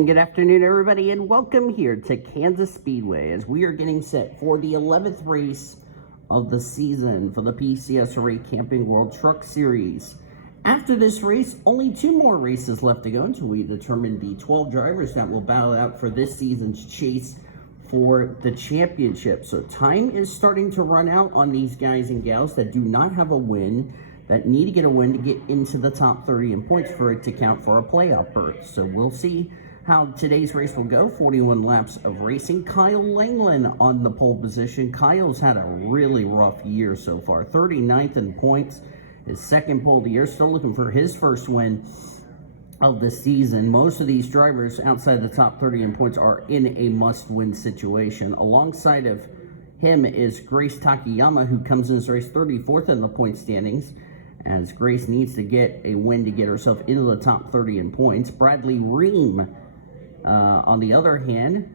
And good afternoon, everybody, and welcome here to Kansas Speedway as we are getting set for the 11th race of the season for the PCSRA Camping World Truck Series. After this race, only 2 more races left to go until we determine the 12 drivers that will battle out for this season's chase for the championship. So time is starting to run out on these guys and gals that do not have a win, that need to get a win to get into the top 30 in points for it to count for a playoff berth. So we'll see how today's race will go. 41 laps of racing. Kyle Langland on the pole position. Kyle's had a really rough year so far. 39th in points. His second pole of the year. Still looking for his first win of the season. Most of these drivers outside the top 30 in points are in a must-win situation. Alongside of him is Grace Takayama, who comes in this race 34th in the point standings, as Grace needs to get a win to get herself into the top 30 in points. Bradley Ream, on the other hand,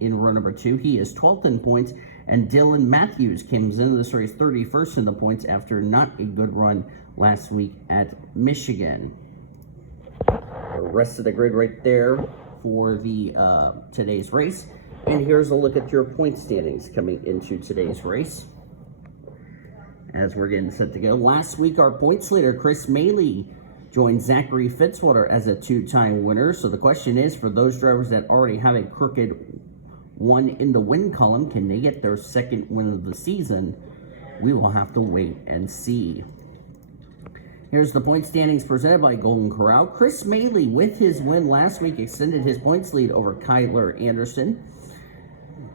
in row number 2, he is 12th in points, and Dylan Matthews comes into this race 31st in the points after not a good run last week at Michigan. The rest of the grid right there for the today's race. And here's a look at your point standings coming into today's race as we're getting set to go. Last week, our points leader, Chris Maley, joined Zachary Fitzwater as a 2-time winner. So the question is, for those drivers that already have a crooked one in the win column, can they get their second win of the season? We will have to wait and see. Here's the point standings presented by Golden Corral. Chris Maley, with his win last week, extended his points lead over Kyler Anderson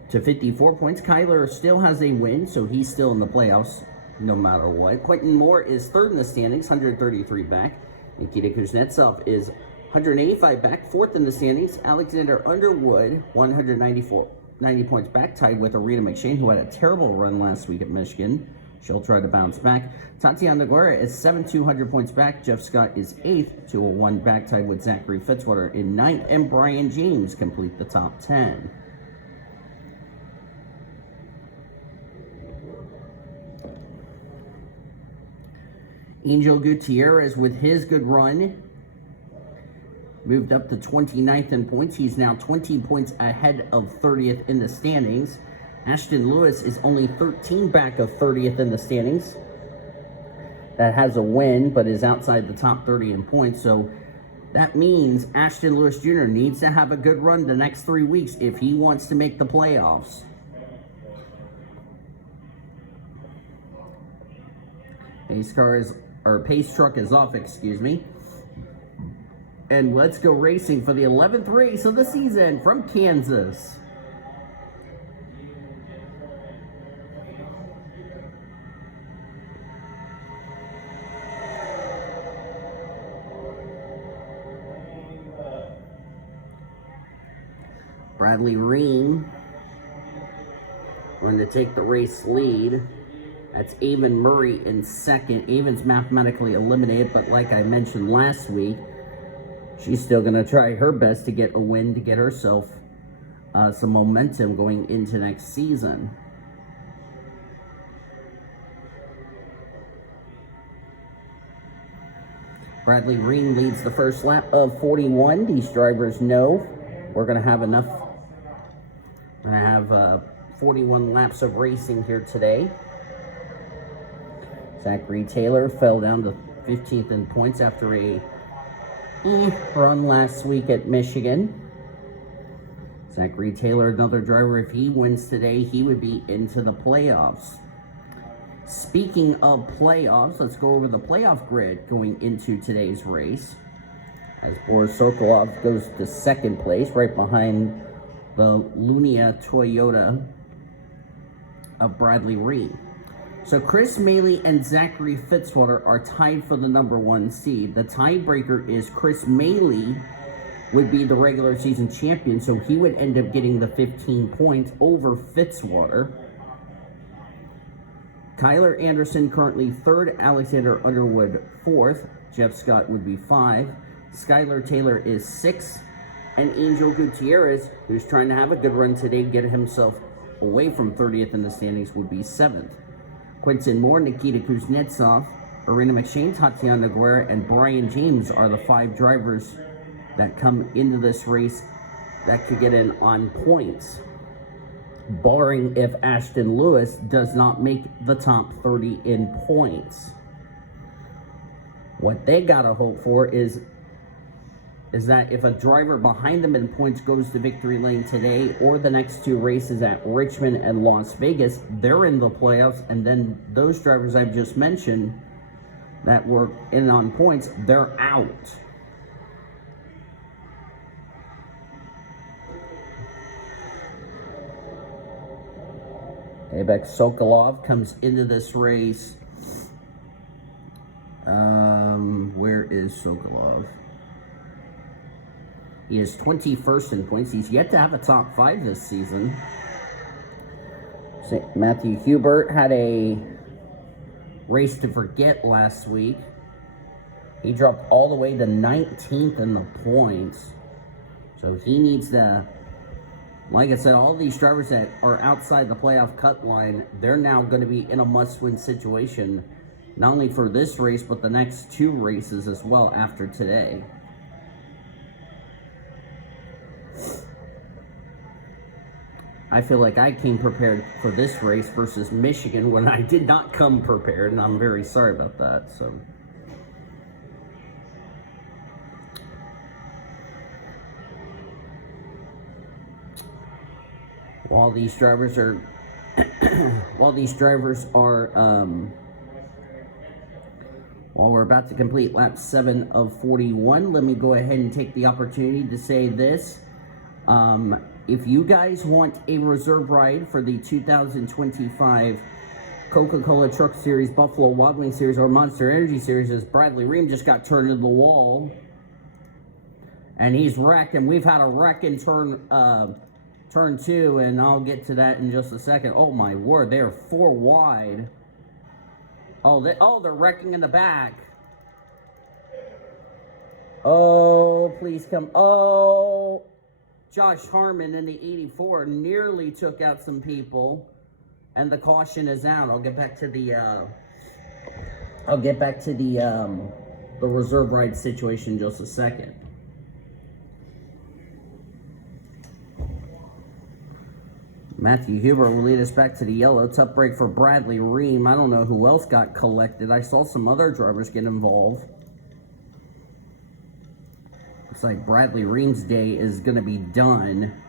to 54 points. Kyler still has a win, so he's still in the playoffs no matter what. Quentin Moore is 3rd in the standings, 133 back. Nikita Kuznetsov is 185 back, 4th in the standings. Alexander Underwood, 90 points back, tied with Arena McShane, who had a terrible run last week at Michigan. She'll try to bounce back. Tatiana Guerra is 200 points back. Jeff Scott is 8th, 201 back, tied with Zachary Fitzwater in 9th. And Brian James complete the top 10. Angel Gutierrez, with his good run, moved up to 29th in points. He's now 20 points ahead of 30th in the standings. Ashton Lewis is only 13 back of 30th in the standings. That has a win, but is outside the top 30 in points. So that means Ashton Lewis Jr. needs to have a good run the next 3 weeks if he wants to make the playoffs. Pace truck is off, excuse me. And let's go racing for the 11th race of the season from Kansas. Bradley Ream going to take the race lead. That's Avon Murray in 2nd. Avon's mathematically eliminated, but like I mentioned last week, she's still going to try her best to get a win to get herself some momentum going into next season. Bradley Ream leads the first lap of 41. These drivers know we're going to have enough. We're going to have 41 laps of racing here today. Zachary Taylor fell down to 15th in points after a run last week at Michigan. Zachary Taylor, another driver, if he wins today, he would be into the playoffs. Speaking of playoffs, let's go over the playoff grid going into today's race. As Boris Sokolov goes to 2nd place, right behind the Lunia Toyota of Bradley Ream. So Chris Maley and Zachary Fitzwater are tied for the number 1 seed. The tiebreaker is Chris Maley would be the regular season champion, so he would end up getting the 15 points over Fitzwater. Kyler Anderson currently 3rd, Alexander Underwood 4th, Jeff Scott would be 5, Skylar Taylor is 6th, and Angel Gutierrez, who's trying to have a good run today, get himself away from 30th in the standings, would be 7th. Quentin Moore, Nikita Kuznetsov, Arena McShane, Tatiana Guerra, and Brian James are the 5 drivers that come into this race that could get in on points, barring if Ashton Lewis does not make the top 30 in points. What they gotta hope for is that if a driver behind them in points goes to victory lane today or the next two races at Richmond and Las Vegas, they're in the playoffs, and then those drivers I've just mentioned that were in on points, they're out. Aybek Sokolov comes into this race. Where is Sokolov? He is 21st in points. He's yet to have a top 5 this season. Matthew Hubert had a race to forget last week. He dropped all the way to 19th in the points. So he needs to, like I said, all these drivers that are outside the playoff cut line, they're now going to be in a must-win situation, not only for this race, but the next two races as well after today. I feel like I came prepared for this race versus Michigan when I did not come prepared, and I'm very sorry about that. So, while these drivers are while we're about to complete lap 7 of 41, let me go ahead and take the opportunity to say this. If you guys want a reserve ride for the 2025 Coca-Cola Truck Series, Buffalo Wild Wings Series, or Monster Energy Series, as Bradley Ream just got turned into the wall, and he's wrecked, and we've had a wreck in turn 2, and I'll get to that in just a second. Oh my word, they're 4 wide. They're wrecking in the back. Oh, please come. Oh, Josh Harmon in the 84 nearly took out some people, and the caution is out. I'll get back to the reserve ride situation in just a second. Matthew Huber will lead us back to the yellow. Tough break for Bradley Ream. I don't know who else got collected. I saw some other drivers get involved. Looks like Bradley Ream's day is going to be done.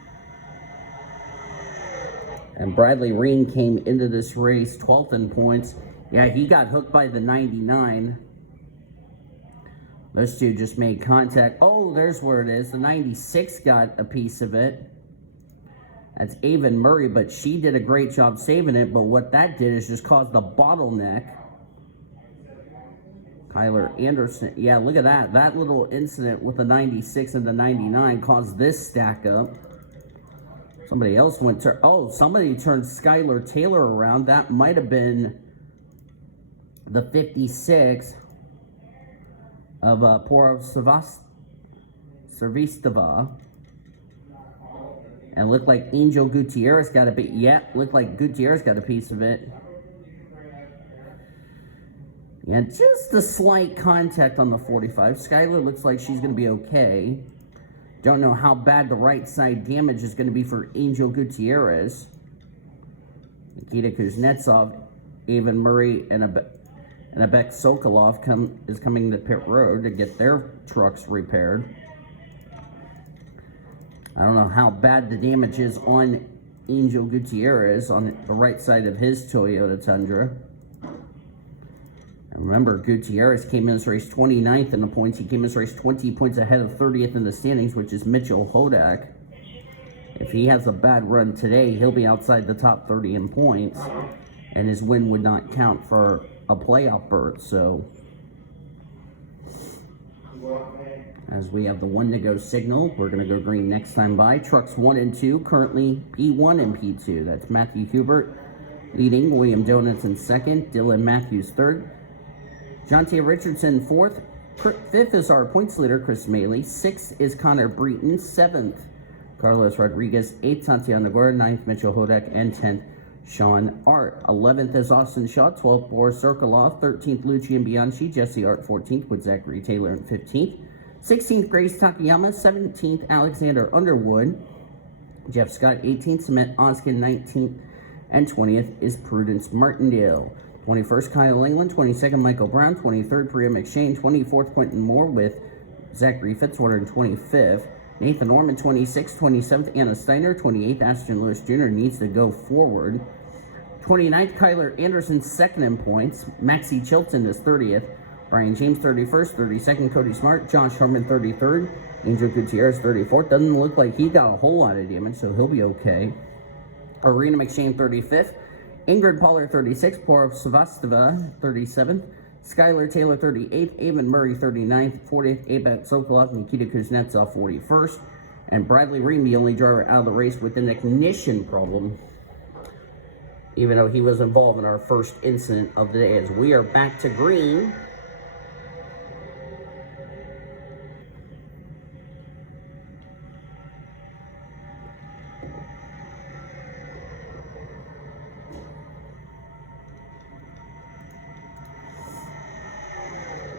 And Bradley Ream came into this race 12th in points. Yeah, he got hooked by the 99. Those two just made contact. Oh, there's where it is. The 96 got a piece of it. That's Avon Murray, but she did a great job saving it. But what that did is just cause the bottleneck. Kyler Anderson. Yeah, look at that. That little incident with the 96 and the 99 caused this stack up. Somebody else went to... Oh, somebody turned Skylar Taylor around. That might have been the 56 of Porov Servistova. And it looked like Angel Gutierrez got a bit. Yeah, looked like Gutierrez got a piece of it. Yeah, just a slight contact on the 45. Skylar looks like she's going to be okay. Don't know how bad the right side damage is going to be for Angel Gutierrez. Nikita Kuznetsov, Avon Murray, and Aybek Sokolov is coming to pit road to get their trucks repaired. I don't know how bad the damage is on Angel Gutierrez on the right side of his Toyota Tundra. And remember, Gutierrez came in this race 29th in the points. He came in this race 20 points ahead of 30th in the standings, which is Mitchell Hodak. If he has a bad run today, he'll be outside the top 30 in points, and his win would not count for a playoff berth. So, as we have the 1 to go signal, we're going to go green next time by. Trucks 1 and 2, currently P1 and P2. That's Matthew Hubert leading, William Donuts in second, Dylan Matthews third, Jonte Richardson fourth, fifth is our points leader, Chris Maley, sixth is Connor Breton, seventh, Carlos Rodriguez, eighth, Tatiana Gore, ninth, Mitchell Hodak, and 10th, Sean Art. 11th is Austin Shaw, 12th, Boris Sokolov, 13th, Lucian Bianchi, Jesse Art, 14th, with Zachary Taylor in 15th. 16th, Grace Takayama. 17th, Alexander Underwood. Jeff Scott, 18th, Cement Oskin, 19th, and 20th is Prudence Martindale. 21st, Kyle England. 22nd, Michael Brown. 23rd, Priya McShane. 24th, Quentin Moore with Zachary Fitzwater in 25th. Nathan Norman, 26th. 27th, Anna Steiner. 28th, Ashton Lewis Jr. needs to go forward. 29th, Kyler Anderson, 2nd in points. Maxie Chilton is 30th. Brian James, 31st. 32nd, Cody Smart. Josh Harmon, 33rd. Angel Gutierrez, 34th. Doesn't look like he got a whole lot of damage, so he'll be okay. Arena McShane, 35th. Ingrid Pollard, 36th. Porov Savastava, 37th. Skylar Taylor, 38th. Avon Murray, 39th. 40th, Abet Sokolov. Nikita Kuznetsov, 41st. And Bradley Ream, the only driver out of the race with an ignition problem, even though he was involved in our first incident of the day, as we are back to green.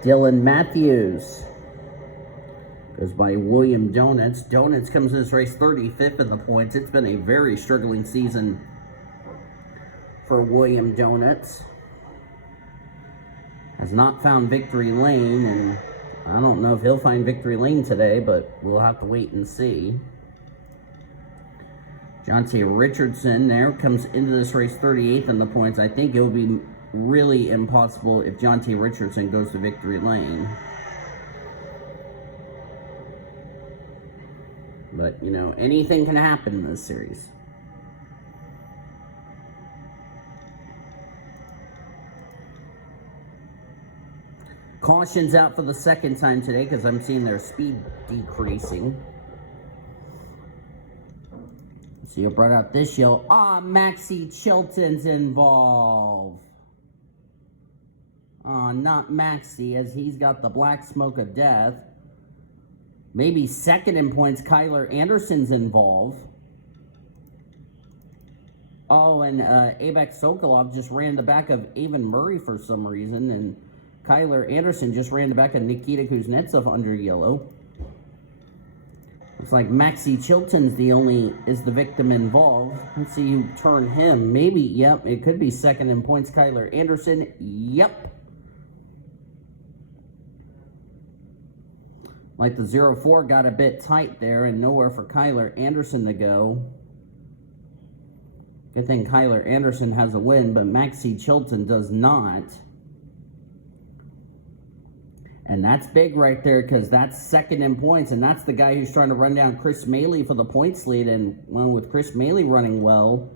Dylan Matthews goes by William Donuts. Donuts comes in this race 35th in the points. It's been a very struggling season for William Donuts. Has not found victory lane, and I don't know if he'll find victory lane today, but we'll have to wait and see. Jonte Richardson there comes into this race 38th in the points. I think it will be really impossible if Jonte Richardson goes to victory lane. But, you know, anything can happen in this series. Caution's out for the second time today because I'm seeing their speed decreasing. So you brought out this yellow. Maxie Chilton's involved. Not Maxie, as he's got the black smoke of death. Maybe second in points, Kyler Anderson's involved. Oh, and Abek Sokolov just ran the back of Avon Murray for some reason, and Kyler Anderson just ran the back of Nikita Kuznetsov under yellow. Looks like Maxie Chilton's is the victim involved. Let's see who turned him. Maybe, yep, it could be second in points, Kyler Anderson. Yep. Like the 0-4 got a bit tight there and nowhere for Kyler Anderson to go. Good thing Kyler Anderson has a win, but Maxie Chilton does not. And that's big right there because that's second in points, and that's the guy who's trying to run down Chris Maley for the points lead. And well, with Chris Maley running well,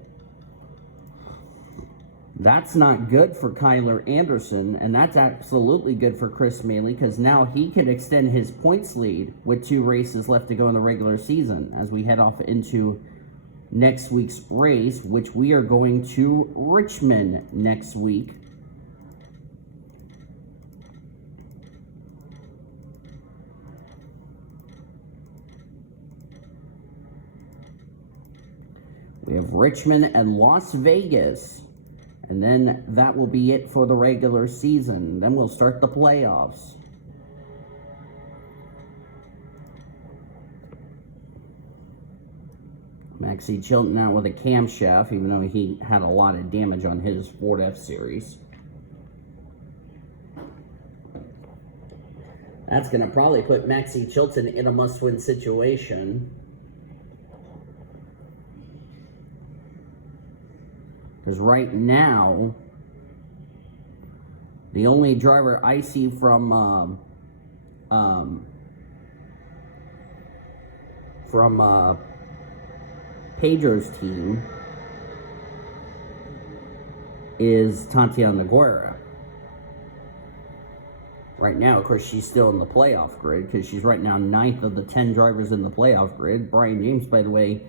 that's not good for Kyler Anderson, and that's absolutely good for Chris Maley because now he can extend his points lead with 2 races left to go in the regular season as we head off into next week's race, which we are going to Richmond next week. We have Richmond and Las Vegas. And then that will be it for the regular season. Then we'll start the playoffs. Maxie Chilton out with a camshaft, even though he had a lot of damage on his Ford F-Series. That's going to probably put Maxie Chilton in a must-win situation. Because right now, the only driver I see from Pedro's team is Tatiana Guerra. Right now, of course, she's still in the playoff grid because she's right now 9th of the 10 drivers in the playoff grid. Brian James, by the way,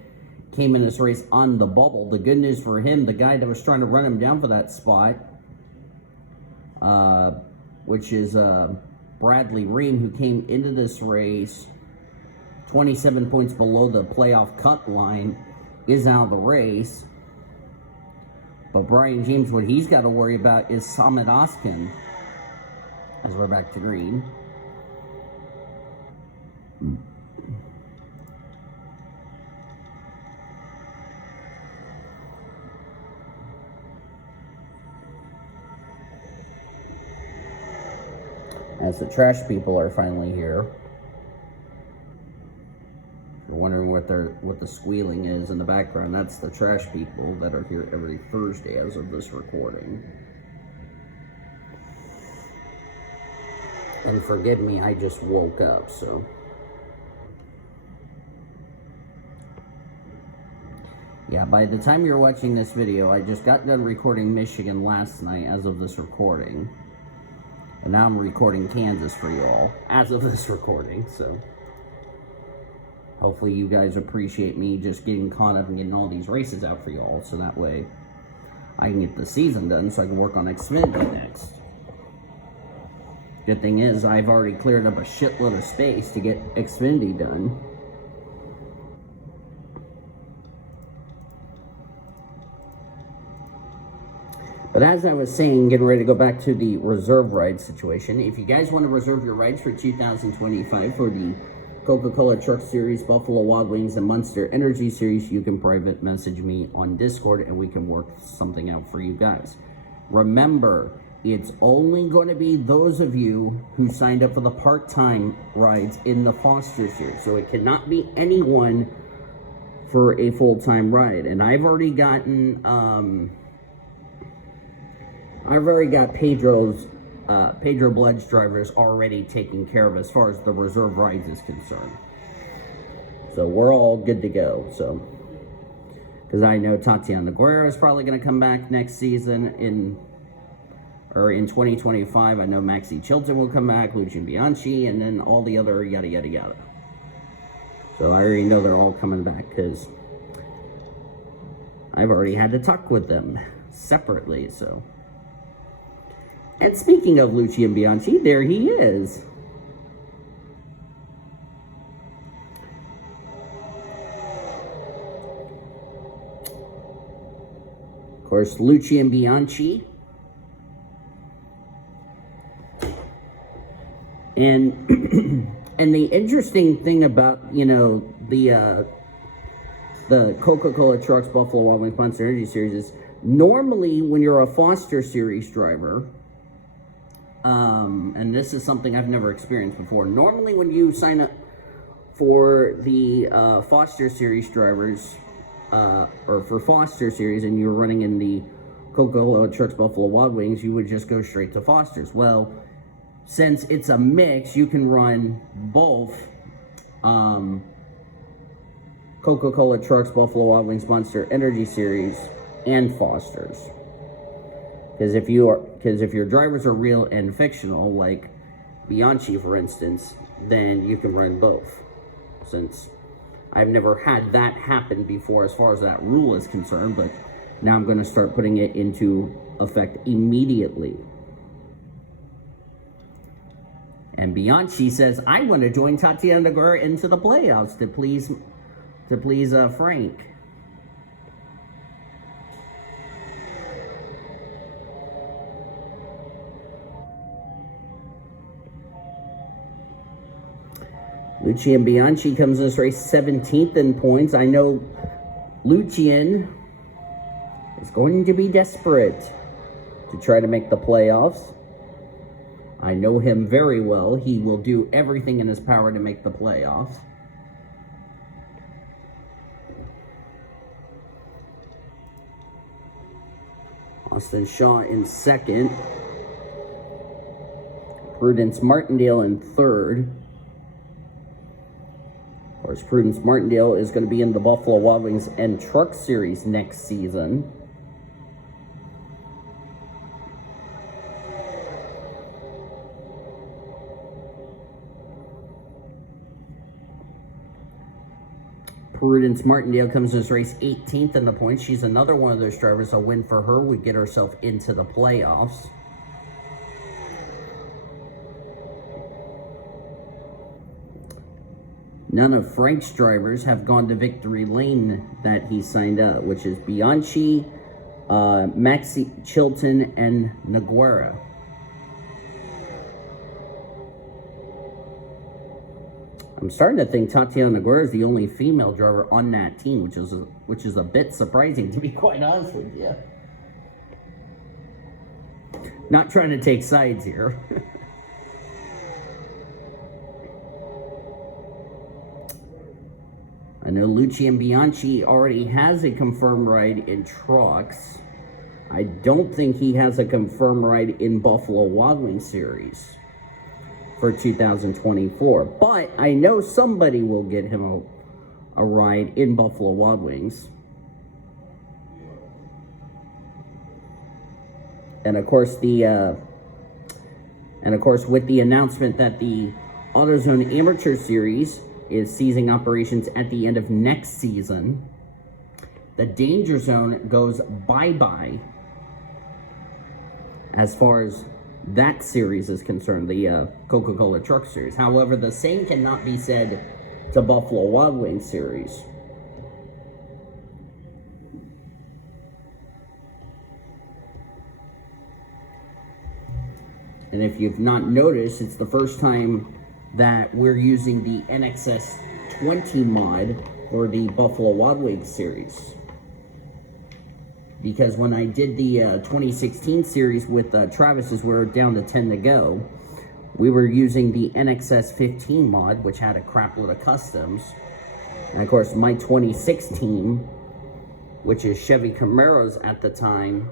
came in this race on the bubble. The good news for him, the guy that was trying to run him down for that spot, which is Bradley Ream, who came into this race 27 points below the playoff cut line, is out of the race. But Brian James, what he's got to worry about is Samit Oskin, as we're back to green. As the trash people are finally here. If you're wondering what the squealing is in the background, that's the trash people that are here every Thursday as of this recording. And forgive me, I just woke up, so. Yeah, by the time you're watching this video, I just got done recording Michigan last night as of this recording. And now I'm recording Kansas for you all as of this recording, so. Hopefully you guys appreciate me just getting caught up and getting all these races out for you all, so that way I can get the season done so I can work on Xfinity next. Good thing is, I've already cleared up a shitload of space to get Xfinity done. But as I was saying, getting ready to go back to the reserve ride situation, if you guys want to reserve your rides for 2025 for the Coca-Cola Truck Series, Buffalo Wild Wings, and Monster Energy Series, you can private message me on Discord and we can work something out for you guys. Remember, it's only going to be those of you who signed up for the part-time rides in the Foster Series. So it cannot be anyone for a full-time ride. And I've already gotten, Pedro Blood's drivers already taken care of as far as the reserve rides is concerned. So we're all good to go. So, because I know Tatiana Guerra is probably going to come back next season in 2025. I know Maxie Chilton will come back, Lucian Bianchi, and then all the other yada yada yada. So I already know they're all coming back because I've already had to talk with them separately. So. And speaking of Lucian Bianchi, there he is. Of course, Lucian Bianchi. And and the interesting thing about, you know, the Coca-Cola Trucks, Buffalo Wild Wings, Monster Energy Series is normally when you're a Foster Series driver, and this is something I've never experienced before. Normally when you sign up for the Foster Series drivers, or for Foster Series, and you're running in the Coca-Cola Trucks Buffalo Wild Wings, you would just go straight to Foster's. Well, since it's a mix, you can run both Coca-Cola Trucks Buffalo Wild Wings Monster Energy Series and Foster's. Because if your drivers are real and fictional, like Bianchi, for instance, then you can run both. Since I've never had that happen before as far as that rule is concerned, but now I'm going to start putting it into effect immediately. And Bianchi says, I want to join Tatiana Guerra into the playoffs to please Frank. Lucian Bianchi comes in this race 17th in points. I know Lucian is going to be desperate to try to make the playoffs. I know him very well. He will do everything in his power to make the playoffs. Austin Shaw in second. Prudence Martindale in third. Of course, Prudence Martindale is going to be in the Buffalo Wild Wings and Truck Series next season. Prudence Martindale comes to this race 18th in the points. She's another one of those drivers. A win for her would get herself into the playoffs. None of Frank's drivers have gone to victory lane that he signed up, which is Bianchi, Maxie Chilton, and I'm starting to think Tatiana Guerrero is the only female driver on that team, which is a bit surprising, to be quite honest with you. Not trying to take sides here. I know Lucian Bianchi already has a confirmed ride in trucks. I don't think he has a confirmed ride in Buffalo Wild Wings Series for 2024. But I know somebody will get him a ride in Buffalo Wild Wings. And of course, with the announcement that the AutoZone Amateur Series is ceasing operations at the end of next season, the Danger Zone goes bye-bye as far as that series is concerned, the Coca-Cola Truck Series. However, the same cannot be said to Buffalo Wild Wings Series. And if you've not noticed, it's the first time that we're using the NXS 20 mod for the Buffalo Wild Wings Series. Because when I did the 2016 series with Travis, as we were down to 10 to go, we were using the NXS 15 mod, which had a crap load of customs. And of course, my 2016, which is Chevy Camaros at the time,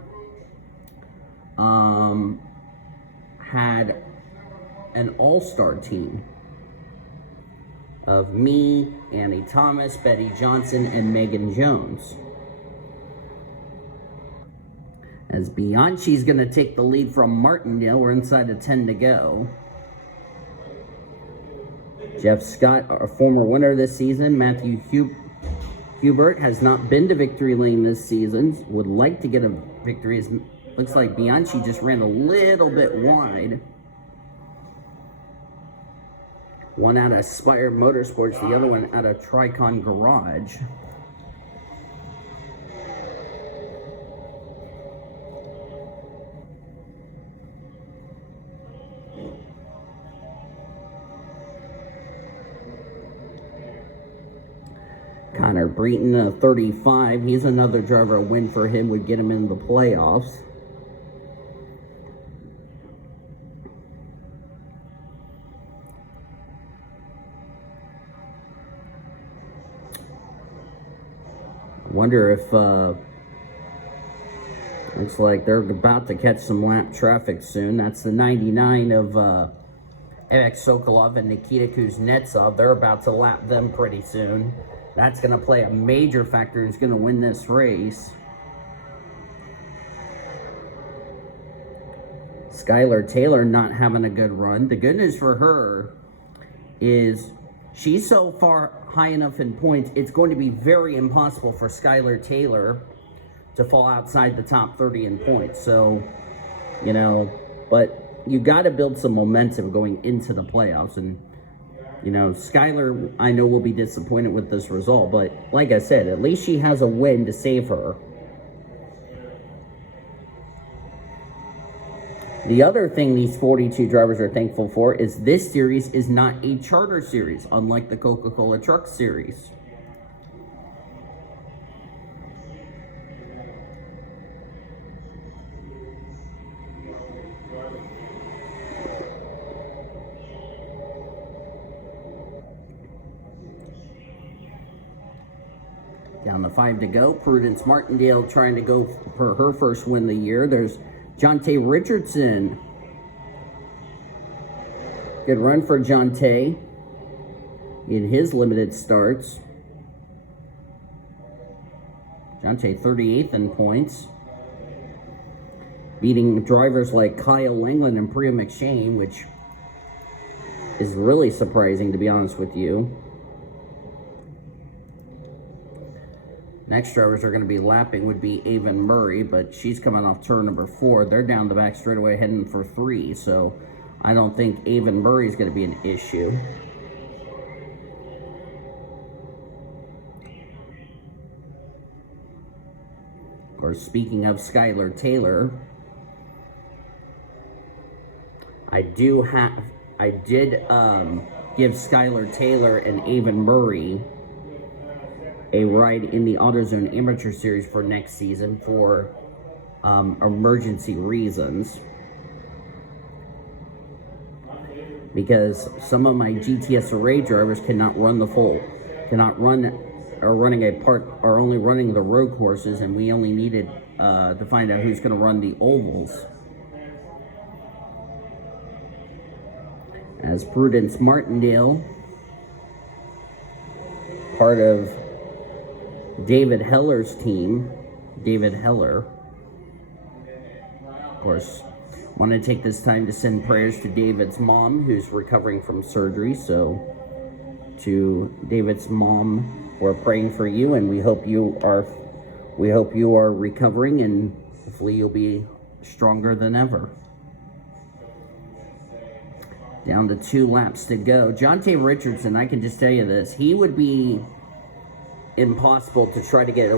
had an all-star team of me, Annie Thomas, Betty Johnson, and Megan Jones. As Bianchi's going to take the lead from Martindale, we're inside of 10 to go. Jeff Scott, a former winner this season. Matthew Hubert has not been to victory lane this season. Would like to get a victory. Looks like Bianchi just ran a little bit wide. One out of Spire Motorsports, the other one out of Tricon Garage. Connor Breton, 35. He's another driver. A win for him would get him in the playoffs. Wonder if, looks like they're about to catch some lap traffic soon. That's the 99 of Emek Sokolov and Nikita Kuznetsov. They're about to lap them pretty soon. That's going to play a major factor who's going to win this race. Skylar Taylor not having a good run. The good news for her is she's so far high enough in points, it's going to be very impossible for Skylar Taylor to fall outside the top 30 in points. So, you know, but you got to build some momentum going into the playoffs. And, you know, Skylar, I know, will be disappointed with this result. But like I said, at least she has a win to save her. The other thing these 42 drivers are thankful for is this series is not a charter series, unlike the Coca-Cola Truck Series. Down to 5 to go. Prudence Martindale trying to go for her first win of the year. There's Jonte Richardson. Good run for Jonte in his limited starts. Jonte 38th in points. Beating drivers like Kyle Langland and Priya McShane, which is really surprising, to be honest with you. Next drivers are going to be lapping would be Avon Murray, but she's coming off turn number 4. They're down the back straightaway heading for 3, so I don't think Avon Murray is going to be an issue. Of course, speaking of Skylar Taylor, I did give Skylar Taylor and Avon Murray a ride in the AutoZone Amateur Series for next season for emergency reasons. Because some of my GTSRA drivers cannot run the full, are only running the road courses, and we only needed to find out who's going to run the ovals. As Prudence Martindale, part of David Heller's team, David Heller, of course, want to take this time to send prayers to David's mom, who's recovering from surgery. So to David's mom, we're praying for you, and we hope you are recovering, and hopefully you'll be stronger than ever. Down to 2 laps to go. Jonte Richardson, I can just tell you this, he would be impossible to try to get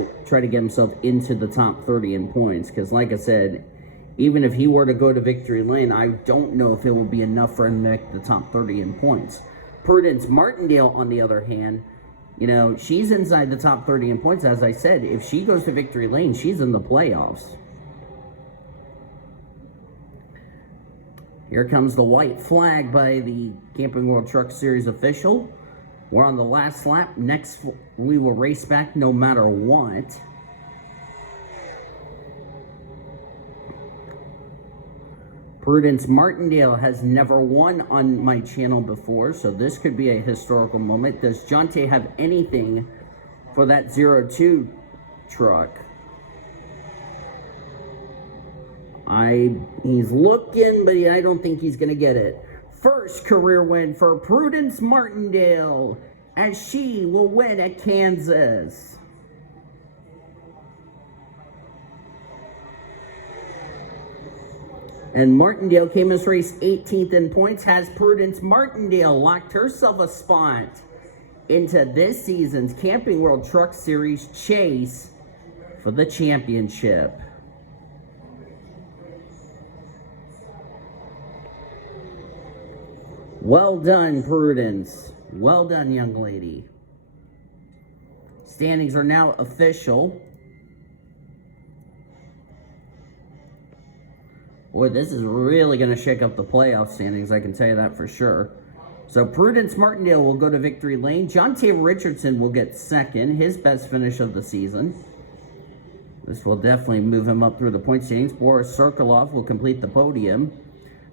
himself into the top 30 in points, because like I said, even if he were to go to victory lane, I don't know if it will be enough for him to make the top 30 in points. Prudence Martindale, on the other hand, you know, she's inside the top 30 in points. As I said, if she goes to victory lane, she's in the playoffs. Here comes the white flag by the Camping World Truck Series official. We're on the last lap. Next, we will race back no matter what. Prudence Martindale has never won on my channel before, so this could be a historical moment. Does Jonte have anything for that 02 truck? He's looking, but I don't think he's going to get it. First career win for Prudence Martindale, as she will win at Kansas. And Martindale came this race 18th in points. Has Prudence Martindale locked herself a spot into this season's Camping World Truck Series chase for the championship. Well done, Prudence. Well done, young lady. Standings are now official. Boy, this is really going to shake up the playoff standings, I can tell you that for sure. So Prudence Martindale will go to victory lane. Jonte Richardson will get second, his best finish of the season. This will definitely move him up through the point standings. Boris Sokolov will complete the podium.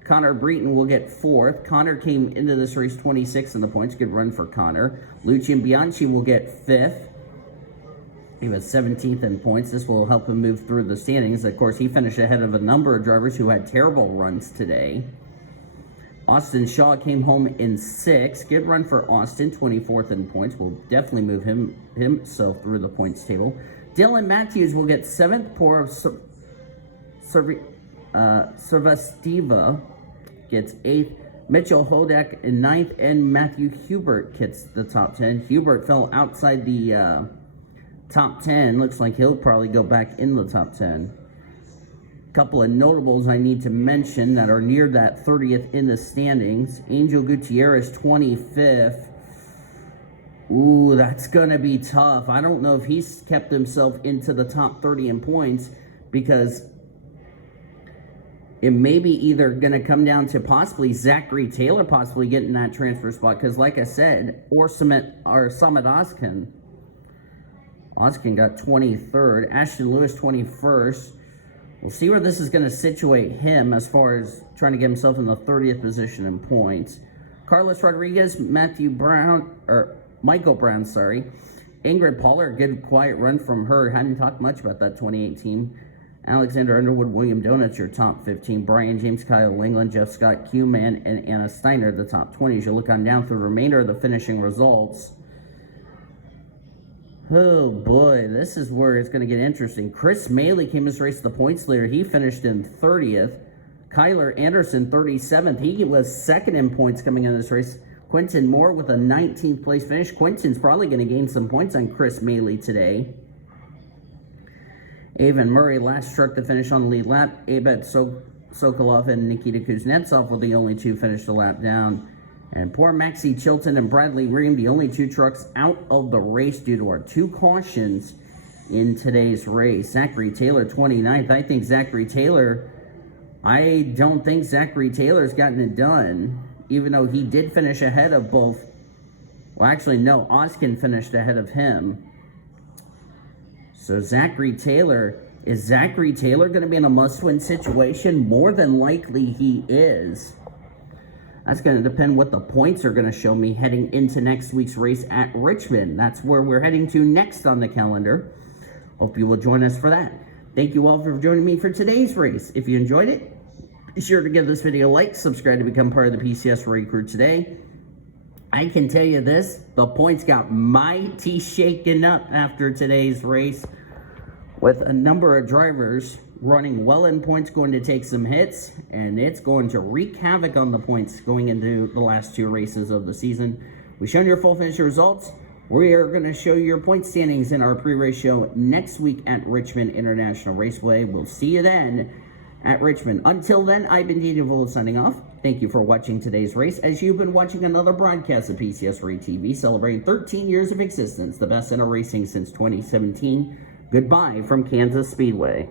Connor Breton will get fourth. Connor came into this race 26th in the points. Good run for Connor. Lucian Bianchi will get fifth. He was 17th in points. This will help him move through the standings. Of course, he finished ahead of a number of drivers who had terrible runs today. Austin Shaw came home in 6th. Good run for Austin, 24th in points. Will definitely move himself through the points table. Dylan Matthews will get 7th. Poor Servestiva gets 8th. Mitchell Hodak in 9th. And Matthew Hubert gets the top 10. Hubert fell outside the top 10. Looks like he'll probably go back in the top 10. Couple of notables I need to mention that are near that 30th in the standings. Angel Gutierrez, 25th. Ooh, that's going to be tough. I don't know if he's kept himself into the top 30 in points, because it may be either going to come down to possibly Zachary Taylor possibly getting that transfer spot, because like I said, or Samit Oskin. Oskin got 23rd. Ashton Lewis, 21st. We'll see where this is going to situate him as far as trying to get himself in the 30th position in points. Carlos Rodriguez, Michael Brown, Ingrid Pollard, good quiet run from her. Hadn't talked much about that 2018. Alexander Underwood, William Donuts, your top 15. Brian James, Kyle England, Jeff Scott, Q-Man, and Anna Steiner, the top 20. As you look on down through the remainder of the finishing results. Oh boy, this is where it's going to get interesting. Chris Maley came this race the points leader. He finished in 30th. Kyler Anderson, 37th. He was second in points coming in this race. Quentin Moore with a 19th place finish. Quentin's probably going to gain some points on Chris Maley today. Avon Murray, last truck to finish on the lead lap. Abed Sokolov and Nikita Kuznetsov were the only two finished the lap down. And poor Maxie Chilton and Bradley Ream, the only two trucks out of the race due to our two cautions in today's race. Zachary Taylor, 29th. I don't think Zachary Taylor's gotten it done, even though he did finish ahead of both. Well, actually, no, Oskin finished ahead of him. So is Zachary Taylor going to be in a must-win situation? More than likely he is. That's going to depend what the points are going to show me heading into next week's race at Richmond. That's where we're heading to next on the calendar. Hope you will join us for that. Thank you all for joining me for today's race. If you enjoyed it, be sure to give this video a like, subscribe to become part of the PCSRA crew today. I can tell you this, the points got mighty shaken up after today's race, with a number of drivers running well in points going to take some hits, and it's going to wreak havoc on the points going into the last two races of the season. We've shown your full finish results. We are going to show you your point standings in our pre-race show next week at Richmond International Raceway. We'll see you then at Richmond. Until then, I've been DJ Volo signing off. Thank you for watching today's race, as you've been watching another broadcast of PCSRA TV, celebrating 13 years of existence, the best in our racing since 2017. Goodbye from Kansas Speedway.